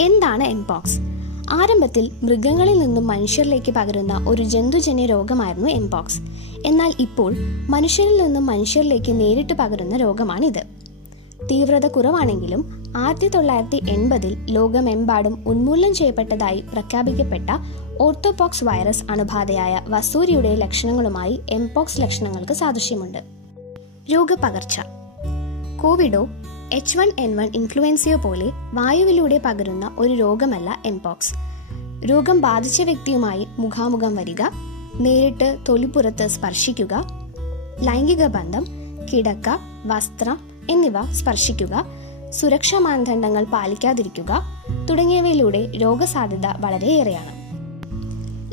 എന്താണ് എംപോക്സ്? ആരംഭത്തിൽ മൃഗങ്ങളിൽ നിന്നും മനുഷ്യരിലേക്ക് പകരുന്ന ഒരു ജന്തുജന്യ രോഗമായിരുന്നു എംപോക്സ്. എന്നാൽ ഇപ്പോൾ മനുഷ്യരിൽ നിന്നും മനുഷ്യരിലേക്ക് നേരിട്ട് പകരുന്ന രോഗമാണിത്. തീവ്രത കുറവാണെങ്കിലും 1980 ലോകമെമ്പാടും ഉന്മൂലനം ചെയ്യപ്പെട്ടതായി പ്രഖ്യാപിക്കപ്പെട്ട ഓർത്തോപോക്സ് വൈറസ് അണുബാധയായ വസൂരിയുടെ ലക്ഷണങ്ങളുമായി എംപോക്സ് ലക്ഷണങ്ങൾക്ക് സാദൃശ്യമുണ്ട്. രോഗപകർച്ച. കോവിഡോ H1N1 ഇൻഫ്ലുവൻസയോ പോലെ വായുവിലൂടെ പകരുന്ന ഒരു രോഗമല്ല എംപോക്സ്. രോഗം ബാധിച്ച വ്യക്തിയുമായി മുഖാമുഖം വരിക, നേരിട്ട് തൊലിപ്പുറത്ത് സ്പർശിക്കുക, ലൈംഗിക ബന്ധം, കിടക്ക, വസ്ത്രം എന്നിവ സ്പർശിക്കുക, സുരക്ഷാ മാനദണ്ഡങ്ങൾ പാലിക്കാതിരിക്കുക തുടങ്ങിയവയിലൂടെ രോഗസാധ്യത വളരെയേറെയാണ്.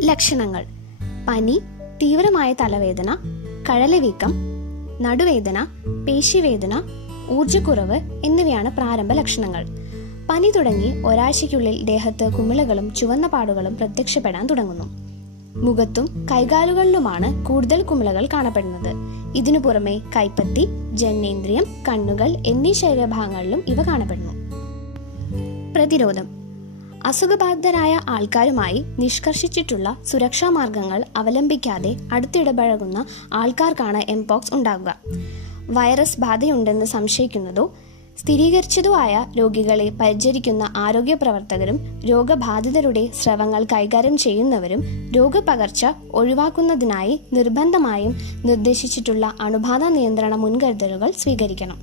ലക്ഷണങ്ങൾ: പനി, തീവ്രമായ തലവേദന, കഴലവീക്കം, നടുവേദന, പേശിവേദന, ഊർജ്ജക്കുറവ് എന്നിവയാണ് പ്രാരംഭ ലക്ഷണങ്ങൾ. പനി തുടങ്ങി ഒരാഴ്ചയ്ക്കുള്ളിൽ ദേഹത്ത് കുമിളകളും ചുവന്ന പാടുകളും പ്രത്യക്ഷപ്പെടാൻ തുടങ്ങുന്നു. മുഖത്തും കൈകാലുകളിലുമാണ് കൂടുതൽ കുമിളകൾ കാണപ്പെടുന്നത്. ഇതിനു പുറമെ കൈപ്പത്തി, ജനനേന്ദ്രിയം, കണ്ണുകൾ എന്നീ ശരീരഭാഗങ്ങളിലും ഇവ കാണപ്പെടുന്നു. പ്രതിരോധം. അസുഖബാധിതരായ ആൾക്കാരുമായി നിഷ്കർഷിച്ചിട്ടുള്ള സുരക്ഷാ മാർഗങ്ങൾ അവലംബിക്കാതെ അടുത്തിടപഴകുന്ന ആൾക്കാർക്കാണ് എംപോക്സ് ഉണ്ടാകുക. വൈറസ് ബാധയുണ്ടെന്ന് സംശയിക്കുന്നതോ സ്ഥിരീകരിച്ചതോ ആയ രോഗികളെ പരിചരിക്കുന്ന ആരോഗ്യ പ്രവർത്തകരും രോഗബാധിതരുടെ സ്രവങ്ങൾ കൈകാര്യം ചെയ്യുന്നവരും രോഗപകർച്ച ഒഴിവാക്കുന്നതിനായി നിർബന്ധമായും നിർദ്ദേശിച്ചിട്ടുള്ള അണുബാധ നിയന്ത്രണ മുൻകരുതലുകൾ സ്വീകരിക്കണം.